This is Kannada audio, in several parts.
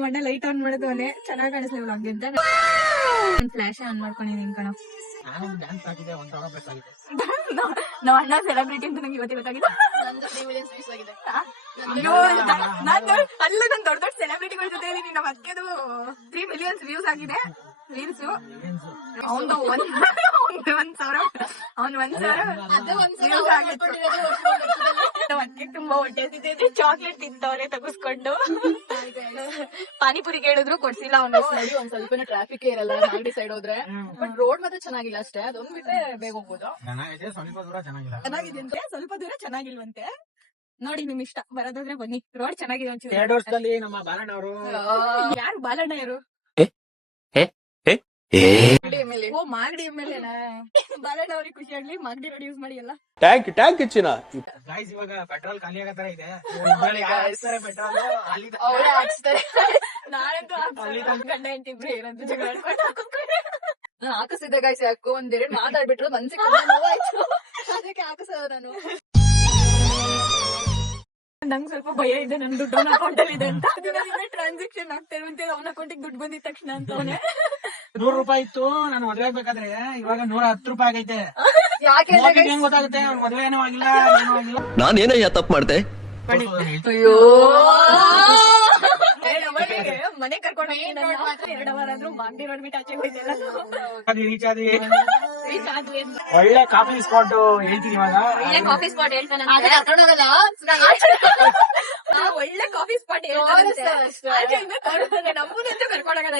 ನಮ್ಮ ಅಣ್ಣ ಲೈಟ್ ಆನ್ ಮಾಡಿದ್ವನೆ ಚೆನ್ನಾಗಿ ಕಾಣಿಸ್ಲಿಲ್ಲ ಹಂಗಿದ್ದ ಫ್ಲಾಶ್ ಆನ್ ಮಾಡ್ಕೊಂಡಿದ್ದೀನಿ ಕಣ. ನಾವ್ ಅಣ್ಣ ಸೆಲೆಬ್ರಿಟಿ ಅಂತ ನಂಗೆ ಇವತ್ತೇ ಗೊತ್ತಾಗಿದೆ. ಅಲ್ಲ ನನ್ ದೊಡ್ಡ ದೊಡ್ಡ ಸೆಲೆಬ್ರಿಟಿಗಳ ಜೊತೆ ಇದೀನಿ. ನಮ್ಮ ಅಕ್ಕೆದು 3 million ವ್ಯೂಸ್ ಆಗಿದೆ ರೀಲ್ಸ್. ಅವನು 1,000 ಅಕ್ಕೆ ತುಂಬಾ ಹೊಟ್ಟೆ ಹಸಿತೈತೆ. ಚಾಕ್ಲೇಟ್ ತಿಂತವ್ರೆ ತಗಸ್ಕೊಂಡು. ಪಾನಿಪುರಿ ಕೇಳಿದ್ರು ಕೊಡ್ಸಿಲ್ಲ ಅವ್ನು. ಒಂದ್ ಸ್ವಲ್ಪ ಟ್ರಾಫಿಕ್ ಇರಲ್ಲ ಮಾಗಡಿ ಸೈಡ್ ಹೋದ್ರೆ. ಬಟ್ ರೋಡ್ ಮಾತ್ರ ಚೆನ್ನಾಗಿಲ್ಲ ಅಷ್ಟೇ. ಅದೊಂದು ಬಿಟ್ರೆ ಬೇಗ ಹೋಗ್ಬೋದು. ಚೆನ್ನಾಗಿದೆ ಅಂದ್ರೆ ಸ್ವಲ್ಪ ದೂರ ಚೆನ್ನಾಗಿಲ್ವಂತೆ. ನೋಡಿ ನಿಮ್ ಇಷ್ಟ, ಬರೋದಾದ್ರೆ ಬನ್ನಿ. ರೋಡ್ ಚೆನ್ನಾಗಿದೆ ಒಂಚೂರು. 2 ವರ್ಷದಲ್ಲಿ ನಮ್ಮ ಬಾಲಣ್ಣ ಅವರು. ಯಾರು ಬಾಲಣ್ಣ ಇವರು? ಓ ಮಾಗಡಿ ಎಮ್ಎಲ್ಎ. ಬಾಲಣ್ಣ ಅವ್ರಿಗೆ ಖುಷಿ ಆಗ್ಲಿ, ಮಾಗಡಿ ರೋಡ್ ಯೂಸ್ ಮಾಡಿ ಎಲ್ಲ. ಟ್ಯಾಂಕ್ ಚಿನ್ನ. ಗೈಸ್ ಇವಾಗ ಪೆಟ್ರೋಲ್ ಖಾಲಿ ಆಗೋ ತರ ಇದೆ. ಪೆಟ್ರೋಲ್ ಅವರೇ ಹಾಕ್ಸ್ತಾರೆ. ನಾನಂತೂ ಗಂಡ ಹೆಂಡತಿ ಇಬ್ರು ಏನಂತ ಜಗಳ ಆಡ್ಕೊಂಡು ನಾನು ಹಾಕಿಸಿದ್ದೆ ಗಾಯ್ಸ್. ಯಾಕೋ ಒಂದೆರಡು ಮಾತಾಡ್ಬಿಟ್ರು ಮನ್ಸಿಗೆ ನೋವಾಯ್ತು. ಅದಕ್ಕೆ ಹಾಕಿಸೋದು ನಾನು. ನಂಗ್ ಸ್ವಲ್ಪ ಭಯ ಇದೆ, ನನ್ ದುಡ್ಡು ಅವನ ಅಕೌಂಟ್ ಅಲ್ಲಿ ಇದೆ ಅಂತ. ಟ್ರಾನ್ಸಾಕ್ಷನ್ ಆಗ್ತಾ ಇರುವಂತೆ ಅವನ ಅಕೌಂಟಿಗೆ ದುಡ್ಡು ಬಂದಿದ ತಕ್ಷಣ ಅಂತ. ಅವನೇ 100 ರೂಪಾಯಿ ಇತ್ತು ನಾನು ಮದ್ವೆ ಆಗ್ಬೇಕಾದ್ರೆ. ಇವಾಗ 110 ರೂಪಾಯಿ ಆಗೈತೆ. ಯಾಕೆ ಹೆಂಗ್ ಗೊತ್ತಾಗುತ್ತೆ? ಅವ್ನ ಮದ್ವೆ ಏನೂ ಆಗಿಲ್ಲ, ಏನೂ ಆಗಿಲ್ಲ. ನಾನೇನಯ್ಯ ತಪ್ಪು ಮಾಡ್ದೆ? ಅಯ್ಯೋ ಮನೆ ಕರ್ಕೊಂಡು 2 ಅವರ್ ಆದ್ರೂ ಮಾಗಡಿ ರೋಡ್ ಬಿಟ್ಟು ಆಚೆ ಹೋಯ್ತಲ್ಲ. ರೀಚ್ ಆದ್ವಿ. ಒಳ್ಳೆ ಕಾಫಿ ಸ್ಪಾಟ್ ಹೇಳ್ತೀನಿ ಇವಾಗ. ಒಳ್ಳೆ ಕಾಫಿ ಸ್ಪಾಟ್ ಹೇಳ್ತಾನೆ. ಕರ್ಕೊಂಡೋಗಲ್ಲ. ಒಳ್ಳೆ ಕಾಫಿ ಸ್ಪಾಟ್ ನಮ್ಮನ್ನಂತೂ ಕರ್ಕೊಂಡೋಗಲ್ಲ.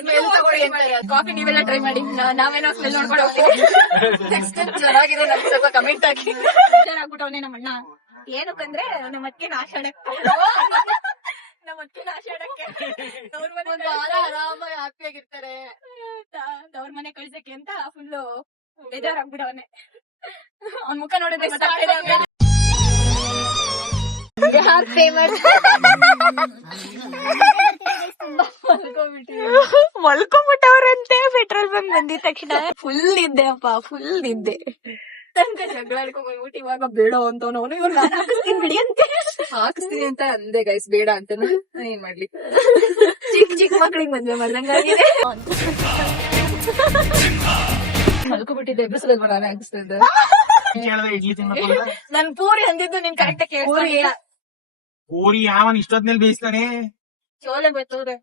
ಕಾಫಿ ನೀವೆಲ್ಲ ಟ್ರೈ ಮಾಡಿ, ನಾವೇನೋ ಸ್ಮೆಲ್ ನೋಡ್ಕೊಂಡು ಹೋಗ್ತೀವಿ. ನೆಕ್ಸ್ಟ್ ಚೆನ್ನಾಗಿದೆ ನಮ್ಗೆ ಸ್ವಲ್ಪ ಕಮೆಂಟ್ ಹಾಕಿ. ಆಗ್ಬಿಟ್ಟವನೇ ನಮ್ಮಣ್ಣ. ಏನಕ್ಕಂದ್ರೆ ನಮ್ಮ ಅಕ್ಕೆ ಆಷಾಢಕ್ಕೆ ಒಂದ್ ವಾರ ಆರಾಮಾಗಿ ಹ್ಯಾಪಿ ಆಗಿರ್ತಾರೆ. ಅವ್ರ ಮನೆ ಕಳ್ಸಕ್ಕೆ ಅಂತ ಫುಲ್ ಬೇಜಾರಾಗ್ಬಿಡವನೆ. ಅವ್ನ ಮುಖ ನೋಡಿದ್ರೆ ಯಾರ್ ಫೇಮಸ್ ಮಲ್ಕೊಂಡ್ಬಿಟ್ಟವ್ರಂತೆ. ಪೆಟ್ರೋಲ್ ಬಂಕ್ ಬಂದಿದ ತಕ್ಷಣ ಫುಲ್ ನಿದ್ದೆ ಅಪ್ಪ, ಫುಲ್ ನಿದ್ದೆ. ತನಕ ಜಗಳ ಆಡ್ಕೊಂಡ್ಬಿಟ್ಟು ಇವಾಗ ಬೇಡ ಅಂತವನು. ಅವನು ಇವ್ರು ನಾನು ಹಾಕಿಸ್ತೀನಿ ಬಿಡಿ ಅಂತ ಹಾಕಿಸ್ತೀನಿ ಅಂತ ಅಂದೆ ಗೈಸ್. ಬೇಡ ಅಂತ ಏನ್ ಮಾಡ್ಲಿ. ಚಿಕ್ಕ ಮಕ್ಳಿಗೆ ಮದ್ವೆ ಮಾಡ್ದಂಗಾಗಿದೆ. ಮಲ್ಕೊಬಿಟ್ಟಿದ್ದೆ ಎಬ್ಬಿಸಲ್ವಾ ನಾನೇ ಹಾಕಿಸ್ತಾ ಇದ್ದೆ. ಇಡ್ಲಿ ತಿನ್ಬೇಕು. ನನ್ ಪೂರಿ ಅಂದಿದ್ದು ನೀನ್ ಕರೆಕ್ಟ್ ಕೇಳಿ. ಪೂರಿ ಯಾವನ್ ಇಷ್ಟೊತ್ನಲ್ಲಿ ಬೇಯಿಸ್ತಾನೆ? ಚೋಲೆ ಬರ್ತವ್ರೆ.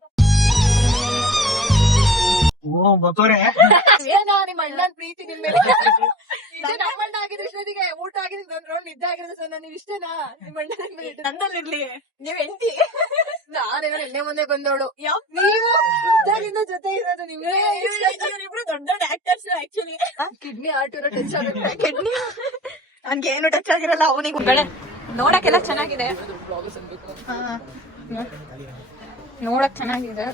ಓ ಬತ್ತೋರೆ. ಏನೋ ನಿಮ್ಮ ಅಣ್ಣನ್ ಪ್ರೀತಿ ನಿಮ್ ಮೇಲೆ. ನಮ್ಮ ಅಣ್ಣ ಆಗಿದ್ರೆ ಇಷ್ಟೊತ್ತಿಗೆ ಊಟ ಆಗಿದ್ರೆ ಒಂದ್ ರೌಂಡ್ ನಿದ್ದೆ ಆಗಿರೋದು ಸರ್. ನೀವ್ ಇಷ್ಟೇನಾ ನಿಮ್ಮ ಅಣ್ಣ? ನಂದಲ್ಲಿರ್ಲಿ, ನೀವ್ ಹೆಂಡತಿ. ನಾನೇನೋ ಎಣ್ಣೆ ಮುಂದೆ ಬಂದವಳು. ನೀವು ಇದ್ದಾಗಿಂದ ಜೊತೆ ಇರೋದು ನಿಮ್ಗೆ. ಇಬ್ರು ದೊಡ್ಡ ದೊಡ್ಡ ಆಕ್ಟರ್ಸ್ ಆಕ್ಚುಲಿ. ಕಿಡ್ನಿ ಆಟಿರೋ ಟಚ್ ಆಗುತ್ತೆ. ಕಿಡ್ನಿ ನನ್ಗೆ ಏನು ಟಚ್ ಆಗಿರಲ್ಲ. ಅವನಿಗೆ ನೋಡಕ್ಕೆಲ್ಲ ಚೆನ್ನಾಗಿದೆ, ನೋಡಕ್ ಚೆನ್ನಾಗಿದೆ.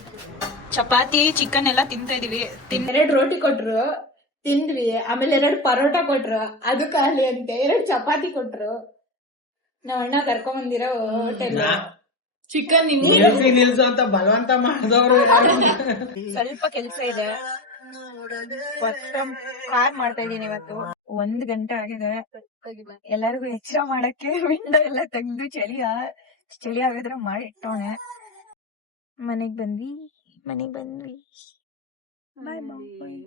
ಚಪಾತಿ ಚಿಕನ್ ಎಲ್ಲ ತಿಂತಾ ಇದೀವಿ. 2 ರೋಟಿ ಕೊಟ್ರು, ತಿಂದ್ವಿ. ಆಮೇಲೆ 2 ಪರೋಟ ಕೊಟ್ರು, ಅದು ಖಾಲಿ ಅಂತೆ. 2 ಚಪಾತಿ ಕೊಟ್ರು. ನಾವ್ ಅಣ್ಣ ಕರ್ಕೊಂಡ್ ಬಂದಿರೋ ಹೋಟೆಲ್. ಚಿಕನ್ ನಿಲ್ಸು ಅಂತ ಬಲವಂತ ಮಾಡಿದವ್ರು. ಸ್ವಲ್ಪ ಕೆಲ್ಸ ಇದೆ. ಕಾರ್ ಮಾಡ್ತಾ ಇದೀನಿ ಇವತ್ತು. 1 ಗಂಟೆ ಆಗಿದೆ. ಎಲ್ಲರಿಗೂ ಎಚ್ಚರ ಮಾಡಕ್ಕೆ ವಿಂಡೋ ಎಲ್ಲ ತೆಗ್ದು ಚಳಿ ಆಗಿದ್ರೆ ಮಾಡಿ ಇಟ್ಟವನೆ. ಮನೆಗ್ ಬಂದ್ವಿ. ಬಾಯ್ ಬಾಯ್.